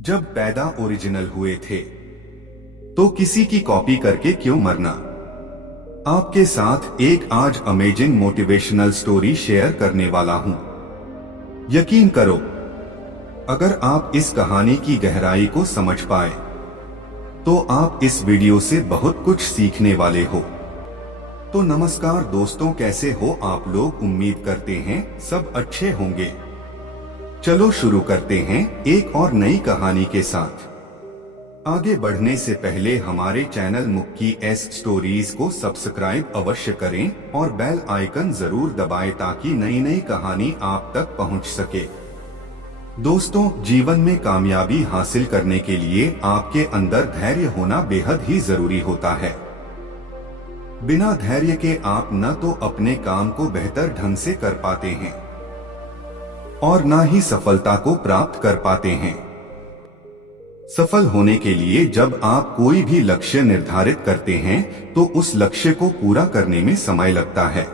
जब पैदा ओरिजिनल हुए थे तो किसी की कॉपी करके क्यों मरना। आपके साथ एक आज अमेजिंग मोटिवेशनल स्टोरी शेयर करने वाला हूं। यकीन करो, अगर आप इस कहानी की गहराई को समझ पाए तो आप इस वीडियो से बहुत कुछ सीखने वाले हो। तो नमस्कार दोस्तों, कैसे हो आप लोग। उम्मीद करते हैं सब अच्छे होंगे। चलो शुरू करते हैं एक और नई कहानी के साथ। आगे बढ़ने से पहले हमारे चैनल मुक्की एस स्टोरीज को सब्सक्राइब अवश्य करें और बेल आइकन जरूर दबाएं ताकि नई नई कहानी आप तक पहुंच सके। दोस्तों, जीवन में कामयाबी हासिल करने के लिए आपके अंदर धैर्य होना बेहद ही जरूरी होता है। बिना धैर्य के आप न तो अपने काम को बेहतर ढंग से कर पाते हैं और न ही सफलता को प्राप्त कर पाते हैं। सफल होने के लिए जब आप कोई भी लक्ष्य निर्धारित करते हैं तो उस लक्ष्य को पूरा करने में समय लगता है।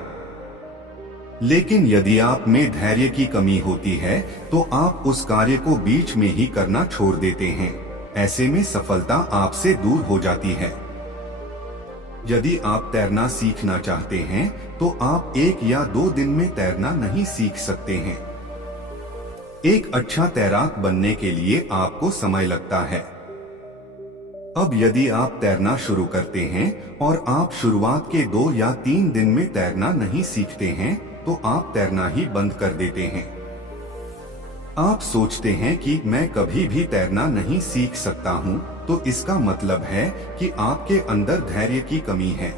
लेकिन यदि आप में धैर्य की कमी होती है तो आप उस कार्य को बीच में ही करना छोड़ देते हैं। ऐसे में सफलता आपसे दूर हो जाती है। यदि आप तैरना सीखना चाहते हैं तो आप 1 या 2 दिन में तैरना नहीं सीख सकते हैं। एक अच्छा तैराक बनने के लिए आपको समय लगता है। अब यदि आप तैरना शुरू करते हैं और आप शुरुआत के 2 या 3 दिन में तैरना नहीं सीखते हैं तो आप तैरना ही बंद कर देते हैं। आप सोचते हैं कि मैं कभी भी तैरना नहीं सीख सकता हूं, तो इसका मतलब है कि आपके अंदर धैर्य की कमी है।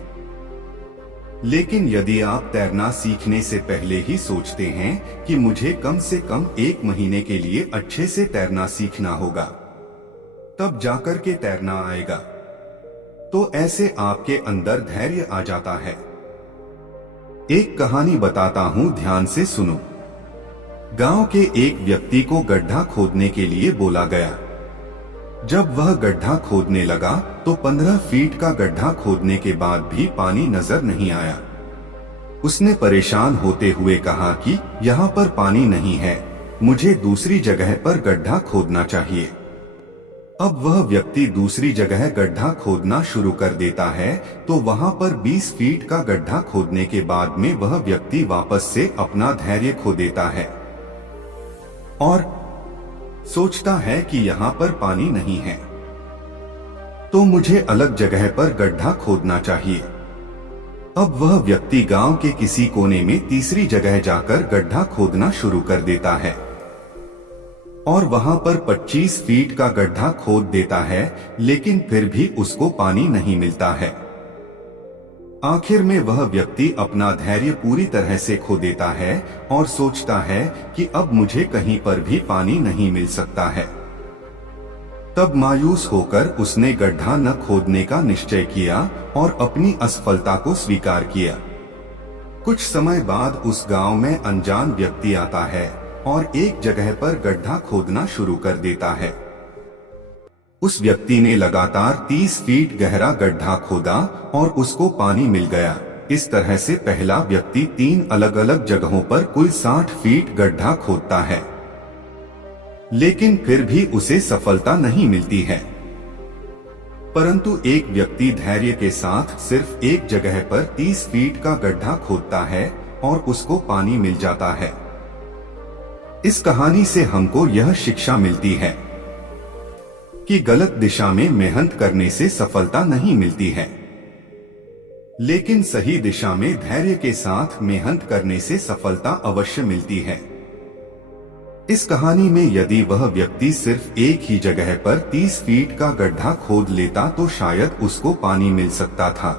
लेकिन यदि आप तैरना सीखने से पहले ही सोचते हैं कि मुझे कम से कम 1 महीने के लिए अच्छे से तैरना सीखना होगा, तब जाकर के तैरना आएगा, तो ऐसे आपके अंदर धैर्य आ जाता है। एक कहानी बताता हूं, ध्यान से सुनो। गांव के एक व्यक्ति को गड्ढा खोदने के लिए बोला गया। जब वह गड्ढा खोदने लगा तो 15 फीट का गड्ढा खोदने के बाद भी पानी नजर नहीं आया। उसने परेशान होते हुए कहा कि यहाँ पर पानी नहीं है, मुझे दूसरी जगह पर गड्ढा खोदना चाहिए। अब वह व्यक्ति दूसरी जगह गड्ढा खोदना शुरू कर देता है तो वहां पर 20 फीट का गड्ढा खोदने के बाद में वह व्यक्ति वापस से अपना धैर्य खो देता है और सोचता है कि यहाँ पर पानी नहीं है, तो मुझे अलग जगह पर गड्ढा खोदना चाहिए। अब वह व्यक्ति गांव के किसी कोने में तीसरी जगह जाकर गड्ढा खोदना शुरू कर देता है और वहां पर 25 फीट का गड्ढा खोद देता है, लेकिन फिर भी उसको पानी नहीं मिलता है। आखिर में वह व्यक्ति अपना धैर्य पूरी तरह से खो देता है और सोचता है कि अब मुझे कहीं पर भी पानी नहीं मिल सकता है। तब मायूस होकर उसने गड्ढा न खोदने का निश्चय किया और अपनी असफलता को स्वीकार किया। कुछ समय बाद उस गांव में अनजान व्यक्ति आता है और एक जगह पर गड्ढा खोदना शुरू कर देता है। उस व्यक्ति ने लगातार 30 फीट गहरा गड्ढा खोदा और उसको पानी मिल गया। इस तरह से पहला व्यक्ति 3 अलग अलग जगहों पर कुल 60 फीट गड्ढा खोदता है, लेकिन फिर भी उसे सफलता नहीं मिलती है। परंतु एक व्यक्ति धैर्य के साथ सिर्फ एक जगह पर 30 फीट का गड्ढा खोदता है और उसको पानी मिल जाता है। इस कहानी से हमको यह शिक्षा मिलती है कि गलत दिशा में मेहनत करने से सफलता नहीं मिलती है, लेकिन सही दिशा में धैर्य के साथ मेहनत करने से सफलता अवश्य मिलती है। इस कहानी में यदि वह व्यक्ति सिर्फ एक ही जगह पर 30 फीट का गड्ढा खोद लेता तो शायद उसको पानी मिल सकता था,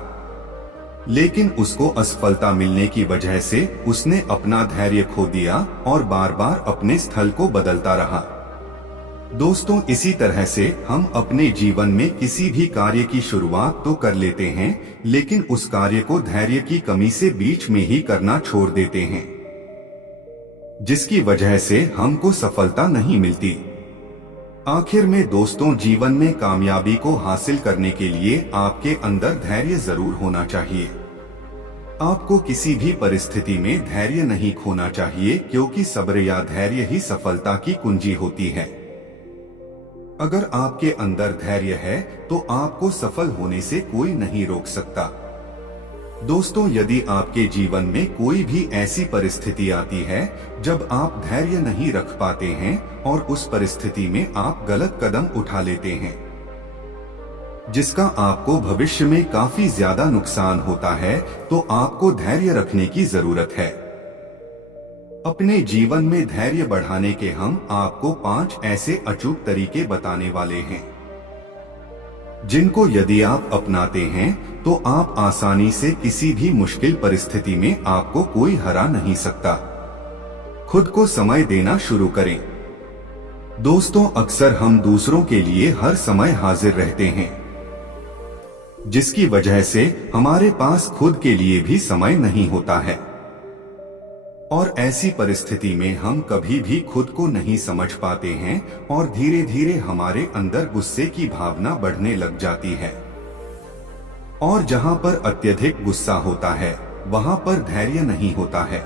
लेकिन उसको असफलता मिलने की वजह से उसने अपना धैर्य खो दिया और बार बार अपने स्थल को बदलता रहा। दोस्तों, इसी तरह से हम अपने जीवन में किसी भी कार्य की शुरुआत तो कर लेते हैं, लेकिन उस कार्य को धैर्य की कमी से बीच में ही करना छोड़ देते हैं, जिसकी वजह से हमको सफलता नहीं मिलती। आखिर में दोस्तों, जीवन में कामयाबी को हासिल करने के लिए आपके अंदर धैर्य जरूर होना चाहिए। आपको किसी भी परिस्थिति में धैर्य नहीं खोना चाहिए, क्योंकि सब्र या धैर्य ही सफलता की कुंजी होती है। अगर आपके अंदर धैर्य है तो आपको सफल होने से कोई नहीं रोक सकता। दोस्तों, यदि आपके जीवन में कोई भी ऐसी परिस्थिति आती है जब आप धैर्य नहीं रख पाते हैं और उस परिस्थिति में आप गलत कदम उठा लेते हैं जिसका आपको भविष्य में काफी ज्यादा नुकसान होता है, तो आपको धैर्य रखने की जरूरत है। अपने जीवन में धैर्य बढ़ाने के हम आपको 5 ऐसे अचूक तरीके बताने वाले हैं जिनको यदि आप अपनाते हैं तो आप आसानी से किसी भी मुश्किल परिस्थिति में आपको कोई हरा नहीं सकता। खुद को समय देना शुरू करें। दोस्तों, अक्सर हम दूसरों के लिए हर समय हाजिर रहते हैं, जिसकी वजह से हमारे पास खुद के लिए भी समय नहीं होता है और ऐसी परिस्थिति में हम कभी भी खुद को नहीं समझ पाते हैं और धीरे धीरे हमारे अंदर गुस्से की भावना बढ़ने लग जाती है। और जहां पर अत्यधिक गुस्सा होता है वहां पर धैर्य नहीं होता है।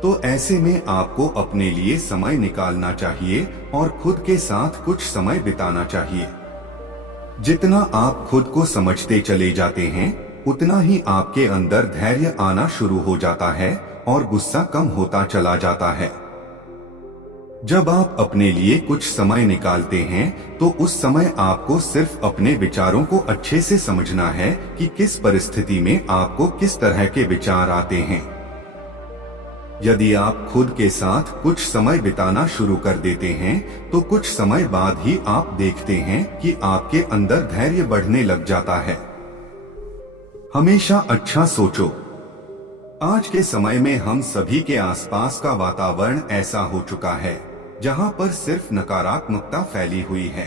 तो ऐसे में आपको अपने लिए समय निकालना चाहिए और खुद के साथ कुछ समय बिताना चाहिए। जितना आप खुद को समझते चले जाते हैं उतना ही आपके अंदर धैर्य आना शुरू हो जाता है और गुस्सा कम होता चला जाता है। जब आप अपने लिए कुछ समय निकालते हैं तो उस समय आपको सिर्फ अपने विचारों को अच्छे से समझना है कि किस परिस्थिति में आपको किस तरह के विचार आते हैं। यदि आप खुद के साथ कुछ समय बिताना शुरू कर देते हैं तो कुछ समय बाद ही आप देखते हैं कि आपके अंदर धैर्य बढ़ने लग जाता है। हमेशा अच्छा सोचो। आज के समय में हम सभी के आसपास का वातावरण ऐसा हो चुका है जहां पर सिर्फ नकारात्मकता फैली हुई है।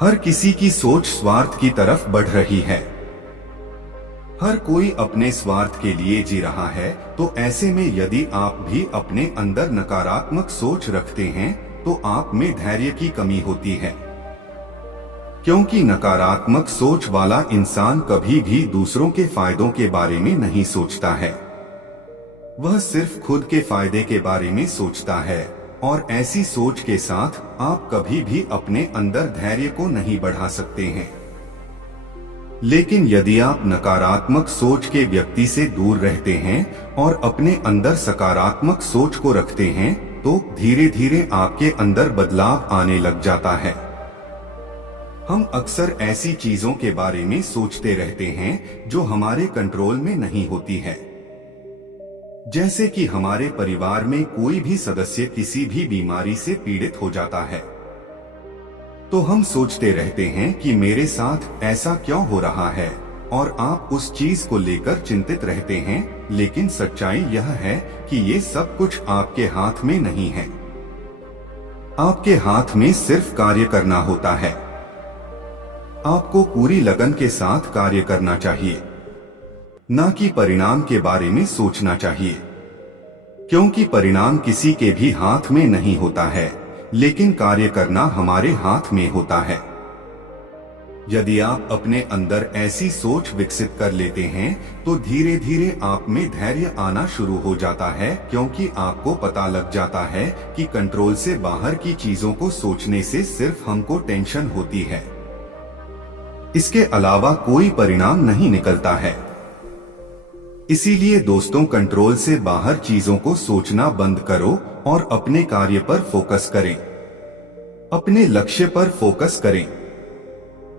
हर किसी की सोच स्वार्थ की तरफ बढ़ रही है। हर कोई अपने स्वार्थ के लिए जी रहा है। तो ऐसे में यदि आप भी अपने अंदर नकारात्मक सोच रखते हैं तो आप में धैर्य की कमी होती है, क्योंकि नकारात्मक सोच वाला इंसान कभी भी दूसरों के फायदों के बारे में नहीं सोचता है। वह सिर्फ खुद के फायदे के बारे में सोचता है और ऐसी सोच के साथ आप कभी भी अपने अंदर धैर्य को नहीं बढ़ा सकते हैं। लेकिन यदि आप नकारात्मक सोच के व्यक्ति से दूर रहते हैं और अपने अंदर सकारात्मक सोच को रखते हैं तो धीरे धीरे आपके अंदर बदलाव आने लग जाता है। हम अक्सर ऐसी चीजों के बारे में सोचते रहते हैं जो हमारे कंट्रोल में नहीं होती है। जैसे कि हमारे परिवार में कोई भी सदस्य किसी भी बीमारी से पीड़ित हो जाता है तो हम सोचते रहते हैं कि मेरे साथ ऐसा क्यों हो रहा है और आप उस चीज को लेकर चिंतित रहते हैं। लेकिन सच्चाई यह है कि ये सब कुछ आपके हाथ में नहीं है। आपके हाथ में सिर्फ कार्य करना होता है। आपको पूरी लगन के साथ कार्य करना चाहिए, न कि परिणाम के बारे में सोचना चाहिए, क्योंकि परिणाम किसी के भी हाथ में नहीं होता है, लेकिन कार्य करना हमारे हाथ में होता है। यदि आप अपने अंदर ऐसी सोच विकसित कर लेते हैं तो धीरे धीरे आप में धैर्य आना शुरू हो जाता है, क्योंकि आपको पता लग जाता है कि कंट्रोल से बाहर की चीजों को सोचने से सिर्फ हमको टेंशन होती है, इसके अलावा कोई परिणाम नहीं निकलता है। इसीलिए दोस्तों, कंट्रोल से बाहर चीजों को सोचना बंद करो और अपने कार्य पर फोकस करें, अपने लक्ष्य पर फोकस करें।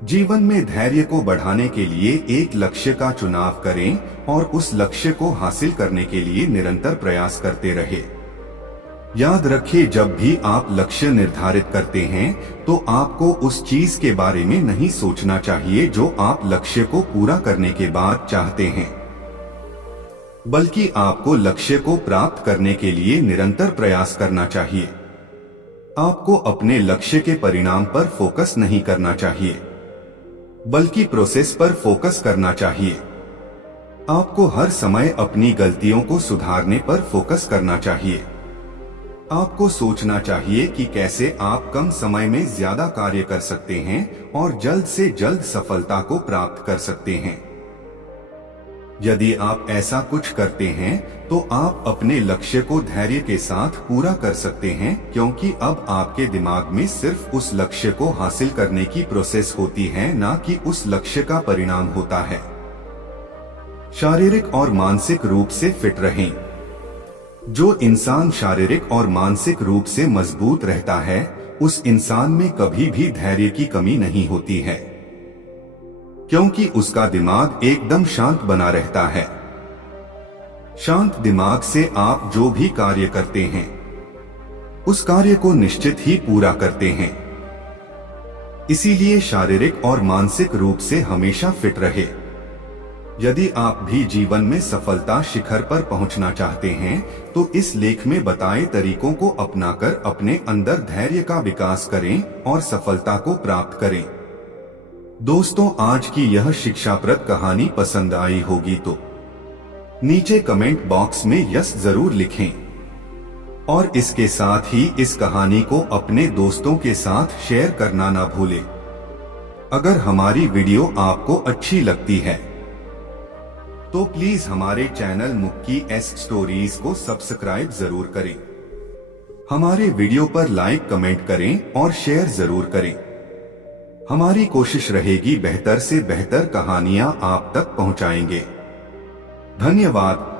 जीवन में धैर्य को बढ़ाने के लिए एक लक्ष्य का चुनाव करें और उस लक्ष्य को हासिल करने के लिए निरंतर प्रयास करते रहे। याद रखिए, जब भी आप लक्ष्य निर्धारित करते हैं तो आपको उस चीज के बारे में नहीं सोचना चाहिए जो आप लक्ष्य को पूरा करने के बाद चाहते हैं, बल्कि आपको लक्ष्य को प्राप्त करने के लिए निरंतर प्रयास करना चाहिए। आपको अपने लक्ष्य के परिणाम पर फोकस नहीं करना चाहिए, बल्कि प्रोसेस पर फोकस करना चाहिए। आपको हर समय अपनी गलतियों को सुधारने पर फोकस करना चाहिए। आपको सोचना चाहिए कि कैसे आप कम समय में ज्यादा कार्य कर सकते हैं और जल्द से जल्द सफलता को प्राप्त कर सकते हैं। यदि आप ऐसा कुछ करते हैं तो आप अपने लक्ष्य को धैर्य के साथ पूरा कर सकते हैं, क्योंकि अब आपके दिमाग में सिर्फ उस लक्ष्य को हासिल करने की प्रोसेस होती है, ना कि उस लक्ष्य का परिणाम होता है। शारीरिक और मानसिक रूप से फिट रहें। जो इंसान शारीरिक और मानसिक रूप से मजबूत रहता है, उस इंसान में कभी भी धैर्य की कमी नहीं होती है, क्योंकि उसका दिमाग एकदम शांत बना रहता है। शांत दिमाग से आप जो भी कार्य करते हैं, उस कार्य को निश्चित ही पूरा करते हैं। इसीलिए शारीरिक और मानसिक रूप से हमेशा फिट रहे। यदि आप भी जीवन में सफलता शिखर पर पहुंचना चाहते हैं, तो इस लेख में बताए तरीकों को अपनाकर अपने अंदर धैर्य का विकास करें और सफलता को प्राप्त करें। दोस्तों, आज की यह शिक्षाप्रद कहानी पसंद आई होगी तो नीचे कमेंट बॉक्स में यस जरूर लिखें, और इसके साथ ही इस कहानी को अपने दोस्तों के साथ शेयर करना ना भूलें। अगर हमारी वीडियो आपको अच्छी लगती है तो प्लीज हमारे चैनल मुक्की एस स्टोरीज को सब्सक्राइब जरूर करें। हमारे वीडियो पर लाइक, कमेंट करें और शेयर जरूर करें। हमारी कोशिश रहेगी बेहतर से बेहतर कहानियां आप तक पहुंचाएंगे। धन्यवाद।